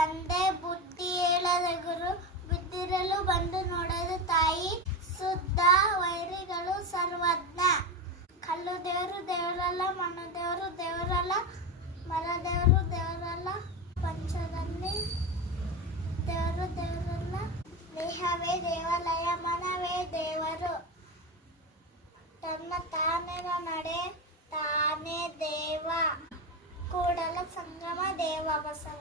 ತಂದೆ ಬುದ್ಧಿ ಹೇಳದ ಗುರು, ಬಿದ್ದಿರಲು ಬಂದು ನೋಡೋದು ತಾಯಿ, ಶುದ್ಧ ವೈರಿಗಳು ಸರ್ವಜ್ಞ. ಕಲ್ಲು ದೇವರು ದೇವರಲ್ಲ, ಮಣ್ಣು ದೇವರು ದೇವರಲ್ಲ, ಮರ ದೇವರು ದೇವರಲ್ಲ, ಪಂಚದಲ್ಲಿ ದೇವರು ದೇವರಲ್ಲ. ದೇಹವೇ ದೇವಾಲಯ, ಮನವೇ ದೇವರು, ತನ್ನ ತಾನೇನ ನಡೆ ತಾನೇ ದೇವ, ಕೂಡಲ ಸಂಗಮ ದೇವ ಬಸವ.